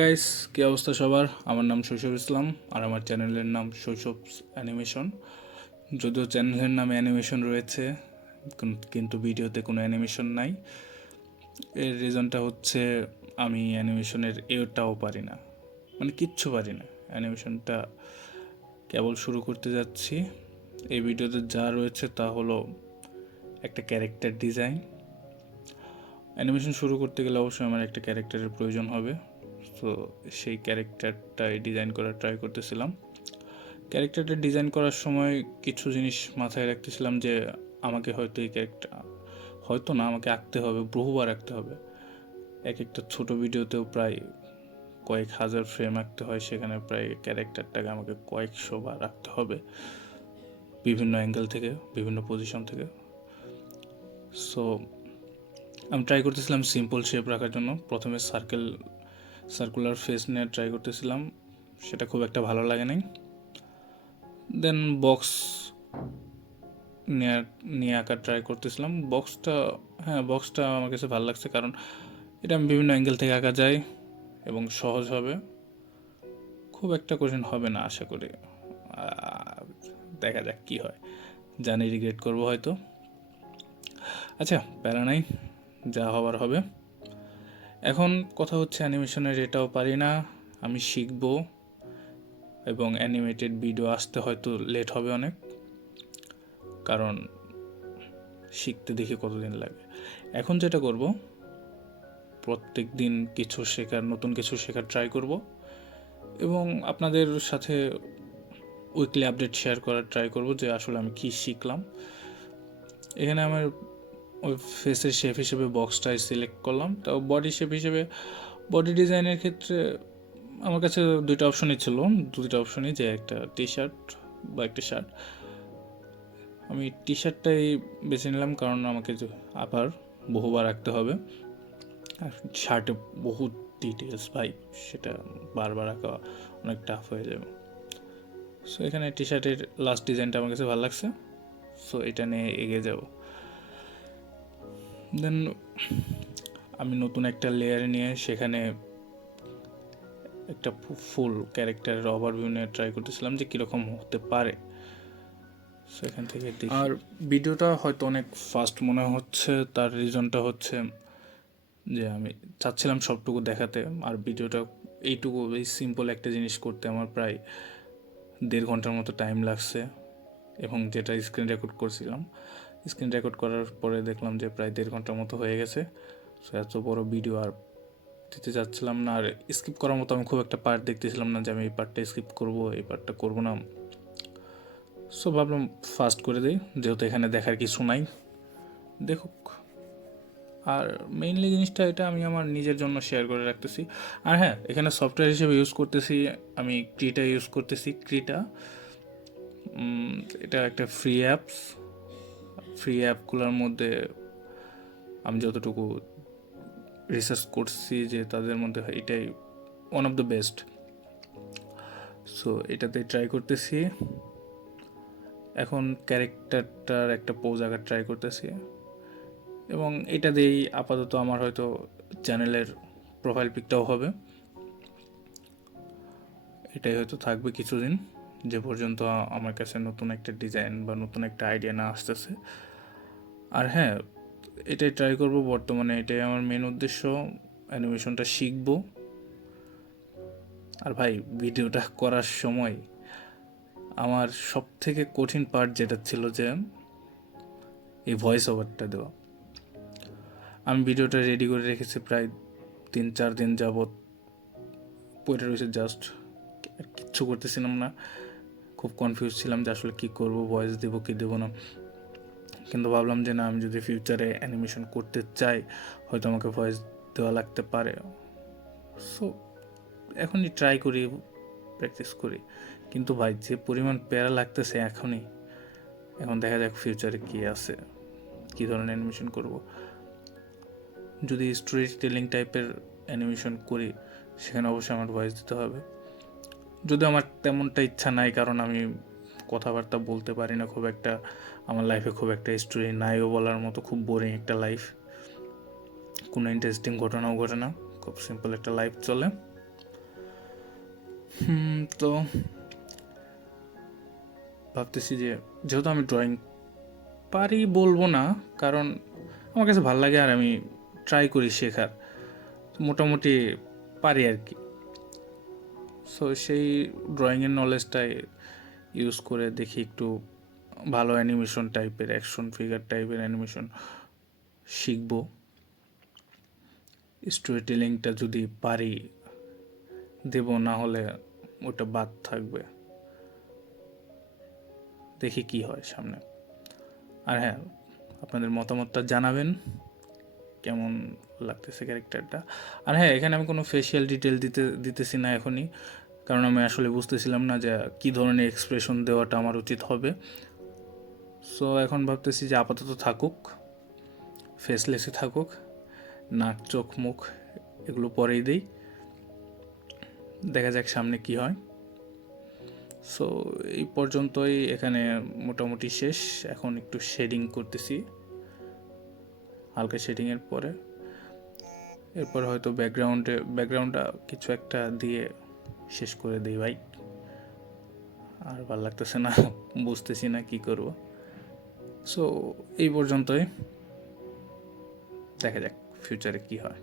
Guys, কী অবস্থা সবার? আমার নাম শৈশব ইসলাম আর আমার চ্যানেলের নাম শৈশব অ্যানিমেশন। যদিও চ্যানেলের নামে অ্যানিমেশন রয়েছে কিন্তু ভিডিওতে কোনো অ্যানিমেশন নাই। এর রিজনটা হচ্ছে আমি অ্যানিমেশনের এটাও পারি না, মানে কিচ্ছু পারি না। অ্যানিমেশনটা কেবল শুরু করতে যাচ্ছি। এই ভিডিওতে যা রয়েছে তা হলো একটা ক্যারেক্টার ডিজাইন। অ্যানিমেশন শুরু করতে গেলে অবশ্যই আমার একটা ক্যারেক্টারের প্রয়োজন হবে। তো সেই ক্যারেক্টারটাই ডিজাইন করার ট্রাই করতেছিলাম। ক্যারেক্টারটা ডিজাইন করার সময় কিছু জিনিস মাথায় রাখতেছিলাম যে আমাকে হয়তো এই ক্যারেক্টার হয়তো না আমাকে আঁকতে হবে, বহুবার আঁকতে হবে। এক একটা ছোট ভিডিওতেও প্রায় কয়েক হাজার ফ্রেম আঁকতে হয়, সেখানে প্রায় ক্যারেক্টারটাকে আমাকে কয়েকশো বার আঁকতে হবে, বিভিন্ন অ্যাঙ্গেল থেকে, বিভিন্ন পজিশন থেকে। সো আমি ট্রাই করতেছিলাম সিম্পল শেপ রাখার জন্য। প্রথমে সার্কুলার ফেস নিয়ে ট্রাই করতেছিলাম, সেটা খুব একটা ভালো লাগে নাই। দেন বক্স নিয়ে নিয়ে আঁকার ট্রাই করতেছিলাম। বক্সটা আমার কাছে ভালো লাগছে, কারণ এটা আমি বিভিন্ন অ্যাঙ্গেল থেকে আঁকা যায় এবং সহজ হবে, খুব একটা কঠিন হবে না আশা করি। দেখা যাক কী হয়, জানি রিগ্রেট করবো হয়তো। আচ্ছা, প্যারা নাই, যা হবার হবে। এখন কথা হচ্ছে অ্যানিমেশনের এটাও পারি না, আমি শিখবো এবং অ্যানিমেটেড ভিডিও আসতে হয়তো লেট হবে অনেক, কারণ শিখতে দেখি কতদিন লাগে। এখন যেটা করব, প্রত্যেক দিন নতুন কিছু শেখার ট্রাই করব এবং আপনাদের সাথে উইকলি আপডেট শেয়ার করার ট্রাই করব যে আসলে আমি কি শিখলাম। এখানে আমার ওই ফেসের শেপ হিসেবে বক্সটাই সিলেক্ট করলাম। তো বডি শেপ হিসেবে বডি ডিজাইনের ক্ষেত্রে আমার কাছে দুইটা অপশনই ছিল, যে একটা টি শার্ট বা একটা শার্ট। আমি টি শার্টটাই বেছে নিলাম, কারণ আমাকে আবার বহুবার রাখতে হবে, আর শার্টে বহুত ডিটেলস ভাই, সেটা বারবার আঁকা অনেক টাফ হয়ে যাবে। সো এখানে টি শার্টের লাস্ট ডিজাইনটা আমার কাছে ভালো লাগছে, সো এটা নিয়ে এগিয়ে যাব। দেন আমি নতুন একটা লেয়ার নিয়ে সেখানে একটা ফুল ক্যারেক্টারের ওভারভিউ নিয়ে ট্রাই করতেছিলাম যে কীরকম হতে পারে। সেখান থেকে দেখি। আর ভিডিওটা হয়তো অনেক ফাস্ট মনে হচ্ছে, তার রিজনটা হচ্ছে যে আমি চাচ্ছিলাম সবটুকু দেখাতে, আর ভিডিওটা এই সিম্পল একটা জিনিস করতে আমার প্রায় 1.5 ঘন্টার মতো টাইম লাগছে। এবং যেটা স্ক্রিন রেকর্ড করার পরে দেখলাম যে প্রায় 1.5 ঘন্টার মতো হয়ে গেছে। সো এত বড় ভিডিও আর দিতে চাচ্ছিলাম না, আর স্কিপ করার মতো আমি খুব একটা পার্ট দেখতেছিলাম না যে আমি এই পার্টটা স্কিপ করবো, এই পার্টটা করবো না। সো ভাবলাম ফাস্ট করে দিই, যেহেতু এখানে দেখার কিছু নাই, দেখুক। আর মেইনলি জিনিসটা এটা আমি আমার নিজের জন্য শেয়ার করে রাখতেছি। আর হ্যাঁ, এখানে সফটওয়্যার হিসেবে ইউজ করতেছি আমি ক্রিটা ইউজ করতেছি। এটা একটা ফ্রি অ্যাপগুলোর মধ্যে আমি যতটুকু রিসার্চ করছি যে তাদের মধ্যে এটাই one of the best. So এটাতে ট্রাই করতেছি। এখন ক্যারেক্টারটার একটা পোজ আঁকার ট্রাই করতেছি, এবং এটা দিয়েই আপাতত আমার হয়তো চ্যানেলের প্রোফাইল পিকটাও হবে। এটাই হয়তো থাকবে কিছুদিন, যে পর্যন্ত আমার কাছে নতুন একটা ডিজাইন বা নতুন একটা আইডিয়া না আসতেছে। আর হ্যাঁ, এটাই ট্রাই করব বর্তমানে, এটাই আমার মেন উদ্দেশ্য, অ্যানিমেশনটা শিখব। আর ভাই, ভিডিওটা করার সময় আমার সব থেকে কঠিন পার্ট যেটা ছিল যে এই ভয়েস ওভারটা দেওয়া। আমি ভিডিওটা রেডি করে রেখেছি প্রায় 3-4 দিন যাবৎ, পড়ে রয়েছে জাস্ট, আর কিচ্ছু করতেছিলাম না। খুব কনফিউজ ছিলাম যে আসলে কী করবো, ভয়েস দেবো কি দেবো না। কিন্তু ভাবলাম যে না, আমি যদি ফিউচারে অ্যানিমেশন করতে চাই হয়তো আমাকে ভয়েস দেওয়া লাগতে পারে। সো এখনই ট্রাই করি, প্র্যাকটিস করি। কিন্তু ভাই, যে পরিমাণ প্যারা লাগতেছে এখন দেখা যাক ফিউচারে কী আছে, কী ধরনের অ্যানিমেশন করব। যদি স্টোরি টেলিং টাইপের অ্যানিমেশন করি, সেখানে অবশ্যই আমার ভয়েস দিতে হবে। যদিও আমার তেমনটা ইচ্ছা নাই, কারণ আমি কথাবার্তা বলতে পারি না খুব একটা, আমার লাইফে খুব একটা স্টোরি নাইও বলার মতো, খুব বোরিং একটা লাইফ, কোনো ইন্টারেস্টিং ঘটনাও ঘটে না, খুব সিম্পল একটা লাইফ চলে। তো ভাবতেছি যে যেহেতু আমি ড্রয়িং পারি বলবো না, কারণ আমার কাছে ভালো লাগে আর আমি ট্রাই করি শেখার, মোটামুটি পারি আর কি। সো সেই ড্রয়িংয়ের নলেজটাই ইউজ করে দেখি একটু ভালো অ্যানিমেশন টাইপের, অ্যাকশন ফিগার টাইপের অ্যানিমেশন শিখবো। স্টোরি টেলিংটা যদি পারি দেব, না হলে ওটা বাদ থাকবে। দেখি কি হয় সামনে। আর হ্যাঁ, আপনাদের মতামতটা জানাবেন কেমন লাগতেছে ক্যারেক্টারটা। আর হ্যাঁ, এখানে আমি কোনো ফেশিয়াল ডিটেল দিতেছি না এখনই, কারণ আমি আসলে বুঝতেছিলাম না যে কী ধরনের এক্সপ্রেশন দেওয়াটা আমার উচিত হবে। সো এখন ভাবতেছি যে আপাতত থাকুক, ফেসলেসে থাকুক, নাক চোখ মুখ এগুলো পরেই দিই, দেখা যাক সামনে কি হয়। সো এই পর্যন্তই, এখানে মোটামুটি শেষ। এখন একটু শেডিং করতেছি, হালকা শেডিংয়ের পরে এরপর হয়তো ব্যাকগ্রাউন্ডটা কিছু একটা দিয়ে শেষ করে দিই ভাই। আর ভালো লাগতেছে না, বুঝতেছি না কি করব। সো এই পর্যন্তই, দেখা যাক ফিউচারে কি হয়।